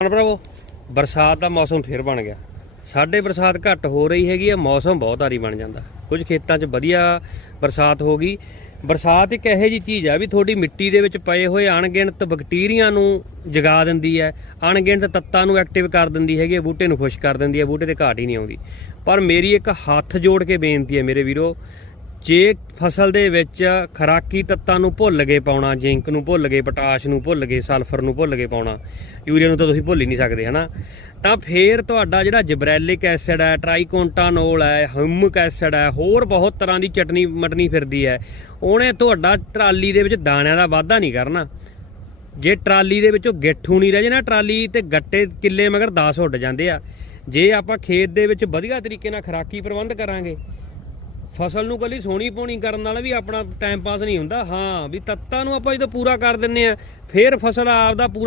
ਕਿਸਾਨ ਭਰਾਵੋ ਬਰਸਾਤ ਦਾ ਮੌਸਮ ਫੇਰ ਬਣ ਗਿਆ। ਸਾਡੇ ਬਰਸਾਤ ਘੱਟ ਹੋ ਰਹੀ ਹੈਗੀ ਆ ਮੌਸਮ ਬਹੁਤ ਆਰੀ ਬਣ ਜਾਂਦਾ। ਕੁਝ ਖੇਤਾਂ 'ਚ ਵਧੀਆ ਬਰਸਾਤ ਹੋ ਗਈ। ਬਰਸਾਤ ਇੱਕ ਇਹੋ ਜੀ ਚੀਜ਼ ਆ ਵੀ ਤੁਹਾਡੀ ਮਿੱਟੀ ਦੇ ਵਿੱਚ ਪਏ ਹੋਏ ਅਣਗਿਣਤ ਬੈਕਟੀਰੀਆ ਨੂੰ ਜਗਾ ਦਿੰਦੀ ਹੈ। ਅਣਗਿਣਤ ਤੱਤਾਂ ਨੂੰ ਐਕਟਿਵ ਕਰ ਦਿੰਦੀ ਹੈਗੀ ਆ, ਬੂਟੇ ਨੂੰ ਖੁਸ਼ ਕਰ ਦਿੰਦੀ ਹੈ ਬੂਟੇ ਤੇ ਘਾਟ ਹੀ ਨਹੀਂ ਆਉਂਦੀ। ਪਰ ਮੇਰੀ ਇੱਕ ਹੱਥ ਜੋੜ ਕੇ ਬੇਨਤੀ ਹੈ ਮੇਰੇ ਵੀਰੋ ਜੇ ਫਸਲ ਦੇ ਵਿੱਚ ਖਰਾਕੀ ਤੱਤਾਂ ਨੂੰ ਭੁੱਲ ਗਏ ਪਾਉਣਾ, ਜ਼ਿੰਕ ਨੂੰ ਭੁੱਲ ਗਏ, ਪੋਟਾਸ਼ ਨੂੰ ਭੁੱਲ ਗਏ, ਸਲਫਰ ਨੂੰ ਭੁੱਲ ਗਏ ਪਾਉਣਾ, ਯੂਰੀਆ ਨੂੰ ਤਾਂ ਤੁਸੀਂ ਭੁੱਲ ਹੀ ਨਹੀਂ ਸਕਦੇ, ਹਨਾ? ਤਾਂ ਫੇਰ ਤੁਹਾਡਾ ਜਿਹੜਾ ਜਿਬਰੈਲਿਕ ਐਸਿਡ ਹੈ ਟ੍ਰਾਈਕੋਂਟਾਨੋਲ ਹੈ ਹਿਊਮਿਕ ਐਸਿਡ ਹੈ, ਹੋਰ ਬਹੁਤ ਤਰ੍ਹਾਂ ਦੀ ਚਟਨੀ ਮਟਨੀ ਫਿਰਦੀ ਹੈ, ਉਹਨੇ ਤੁਹਾਡਾ ਟਰਾਲੀ ਦੇ ਵਿੱਚ ਦਾਣਿਆਂ ਦਾ ਵਾਧਾ ਨਹੀਂ ਕਰਨਾ। ਜੇ ਟਰਾਲੀ ਦੇ ਵਿੱਚੋਂ ਗਿੱਠੂ ਨਹੀਂ ਰਹਿ ਜੇ ਨਾ ਟਰਾਲੀ ਤੇ ਗੱਟੇ ਕਿੱਲੇ ਮਗਰ 10 ਉੱਡ ਜਾਂਦੇ ਆ। ਜੇ ਆਪਾਂ ਖੇਤ ਦੇ ਵਿੱਚ ਵਧੀਆ ਤਰੀਕੇ ਨਾਲ ਖਰਾਕੀ ਪ੍ਰਬੰਧ ਕਰਾਂਗੇ ਫਸਲ ਨੂੰ ਕੱਲੀ ਸੋਹਣੀ ਪੋਣੀ ਕਰਨ ਨਾਲ ਵੀ ਆਪਣਾ ਟਾਈਮ ਪਾਸ ਨਹੀਂ ਹੁੰਦਾ। ਹਾਂ, ਵੀ ਤੱਤਾਂ ਨੂੰ ਆਪਾਂ ਜਦੋਂ ਪੂਰਾ ਕਰ ਦਿੰਨੇ ਆ ਫੇਰ ਫਸਲ ਆਪਦਾ ਪੂਰਾ